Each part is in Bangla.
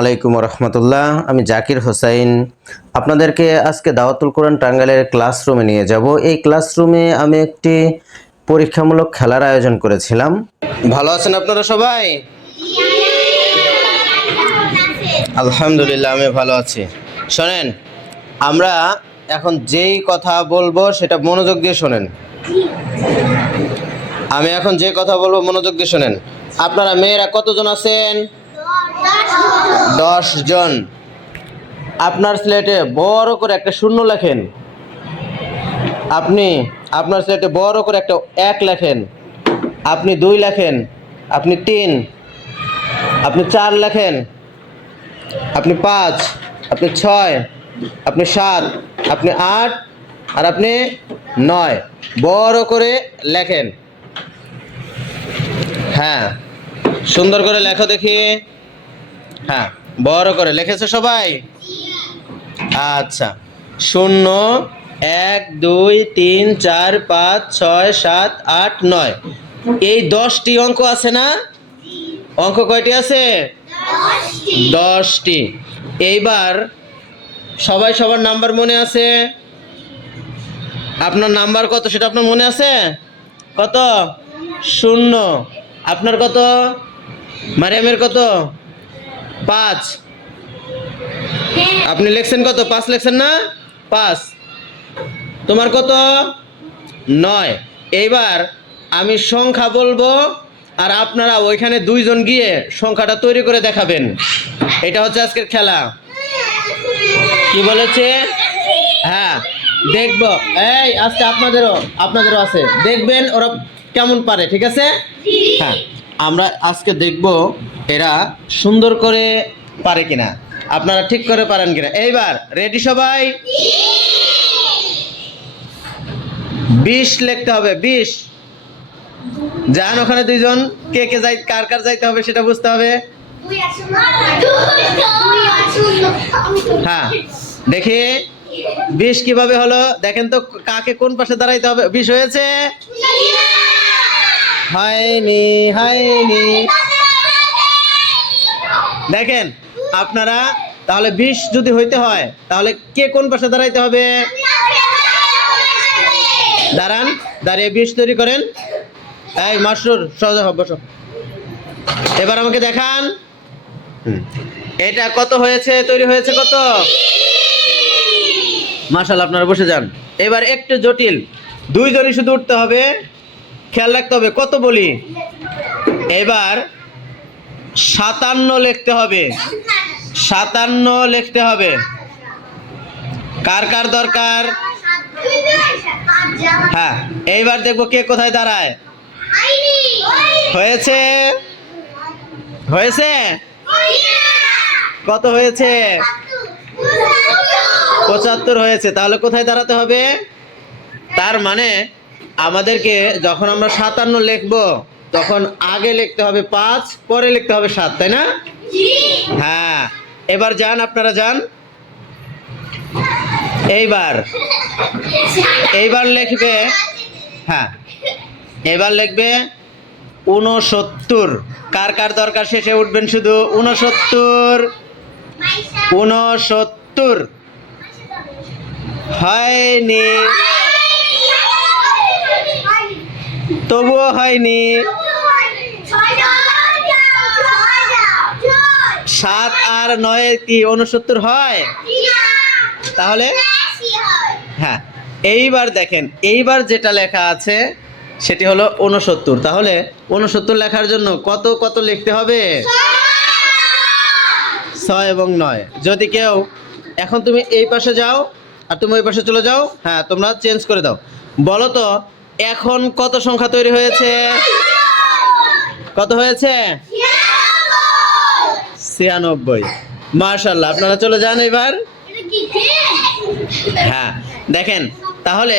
আলাইকুম রহমতুল্লাহ আমি জাকির হোসাইন। আপনাদেরকে আজকে দাওয়াতুল কোরআন টাঙ্গাইলের ক্লাসরুমে নিয়ে যাব। এই ক্লাসরুমে আমি একটি পরীক্ষামূলক খেলার আয়োজন করেছিলাম। ভালো আছেন আপনারা সবাই? আলহামদুলিল্লাহ, আমি ভালো আছি। শোনেন, আমরা এখন যেই কথা বলব সেটা মনোযোগ দিয়ে শোনেন। আমি এখন যে কথা বলব মনোযোগ দিয়ে শোনেন। আপনারা মেয়েরা কতজন আছেন? দশ জন। আপনার স্লেটে বড় করে একটা শূন্য লেখেন। আপনি, আপনার স্লেটে বড় করে একটা এক লেখেন। আপনি দুই লেখেন। আপনি তিন। আপনি চার লেখেন। আপনি পাঁচ। আপনি ছয়। আপনি সাত। আপনি আট। আর আপনি নয়। বড় করে লেখেন। হ্যাঁ। সুন্দর করে লেখো দেখি। হ্যাঁ বড় করে লিখেছো সবাই? আচ্ছা শূন্য এক দুই তিন চার পাঁচ ছয় সাত আট নয়। এই দশটি অঙ্ক আছে না? অঙ্ক কয়টি আছে? দশটি। এইবার সবাই সবার নাম্বার মনে আছে? আপনার নাম্বার কত সেটা আপনার মনে আছে? কত? শূন্য। আপনার কত? মারিয়ামের কত? পাঁচ। আপনি লিখছেন কত? পাঁচ লিখছেন না? পাঁচ। তোমার কত? নয়। এইবার আমি সংখ্যা বলব আর আপনারা ওইখানে দুইজন গিয়ে সংখ্যাটা তৈরি করে দেখাবেন। এটা হচ্ছে আজকের খেলা। কি বলেছে? হ্যাঁ দেখব। এই, আজকে আপনাদেরও আপনাদেরও আছে। দেখবেন ওরা কেমন পারে, ঠিক আছে? হ্যাঁ। আমরা আজকে দেখব এরা সুন্দর করে পারে কিনা। আপনারা ঠিক করে পারেন কিনা। এইবার রেডি সবাই? বিশ লিখতে হবে, বিশ। যান ওখানে দুইজন। কে কে যাই, কার কার যাইতে হবে সেটা বুঝতে হবে। হ্যাঁ দেখি। বিশ কীভাবে হলো? দেখেন তো, কাকে কোন পাশে দাঁড়াইতে হবে? বিশ হয়েছে? হয়নি হয়নি। দেখেন, আপনারা তাহলে বিশ যদি হইতে হয়, তাহলে কে কোন পাশে দাঁড়াইতে হবে? দাঁড়ান, দাঁড়িয়ে বিশ তৈরি করেন। এই মাসরুর সহজে হবে এবার আমাকে দেখান। এটা কত হয়েছে? তৈরি হয়েছে কত? মাশাল আপনারা বসে যান। এবার একটু জটিল। দুইজনই শুধু উঠতে হবে। খেয়াল রাখতে হবে, কত বলি? এবার সাতান্ন লিখতে হবে। সাতান্ন লিখতে হবে। কার কার দরকার? হ্যাঁ এইবার দেখব কে কোথায় দাঁড়ায়। হয়েছে? হয়েছে? কত হয়েছে? পঁচাত্তর হয়েছে। তাহলে কোথায় দাঁড়াতে হবে? তার মানে আমাদেরকে যখন আমরা সাতান্ন লিখব তখন আগে লিখতে হবে পাঁচ পরে লিখতে হবে সাত তাই না? হ্যাঁ। এবার যান আপনারা যান। এইবার। এইবার লিখবে হ্যাঁ। এবার লিখবে উনসত্তর কার কার দরকার শেষে উঠবেন শুধু? উনসত্তর উনসত্তর হয়নি। তবুও হয়নি। সাত আর নয় কি উনসত্তর হয়? তাহলে? হ্যাঁ এইবার দেখেন, এইবার যেটা লেখা আছে, সেটি হলো উনসত্তর তাহলে উনসত্তর লেখার জন্য কত কত লিখতে হবে? ছয় এবং নয়। যদি কেউ, এখন তুমি এই পাশে যাও, আর তুমি ওই পাশে চলে যাও হ্যাঁ তোমরা চেঞ্জ করে দাও। বলো তো এখন কত সংখ্যা তৈরি হয়েছে? কত হয়েছে? ছিয়ানব্বই। মার্শাল্লাহ আপনারা চলে যান এবার। হ্যাঁ দেখেন, তাহলে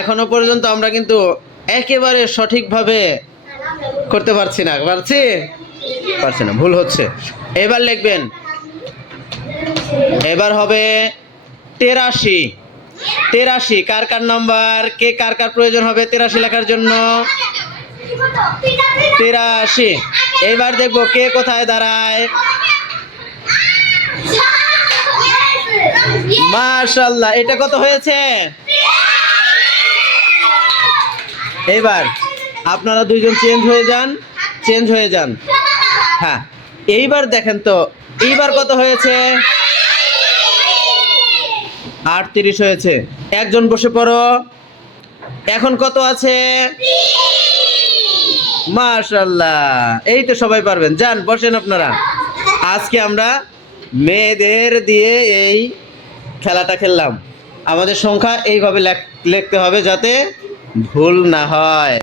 এখনও পর্যন্ত আমরা কিন্তু একেবারে সঠিকভাবে করতে পারছি না। পারছি? পারছি না, ভুল হচ্ছে। এবার লিখবেন, এবার হবে তেরাশি। তেরাশি। কার কার নাম্বার? কে কার কার প্রয়োজন হবে তেরাশি লেখার জন্য? তেরাশি। এইবার দেখব কে কোথায় দাঁড়ায়। মাশাল্লাহ এটা কত হয়েছে? এবার আপনারা দুইজন চেঞ্জ হয়ে যান, চেঞ্জ হয়ে যান। হ্যাঁ এইবার দেখেন তো, এইবার কত হয়েছে? আটত্রিশ হয়েছে। একজন বসে পড়ো। এখন কত আছে? মাশাল্লাহ এই তো সবাই পারবেন। যান, বসেন আপনারা। আজকে আমরা মেয়েদের দিয়ে এই খেলাটা খেললাম। আমাদের সংখ্যা এইভাবে লেখ- লিখতে হবে যাতে ভুল না হয়।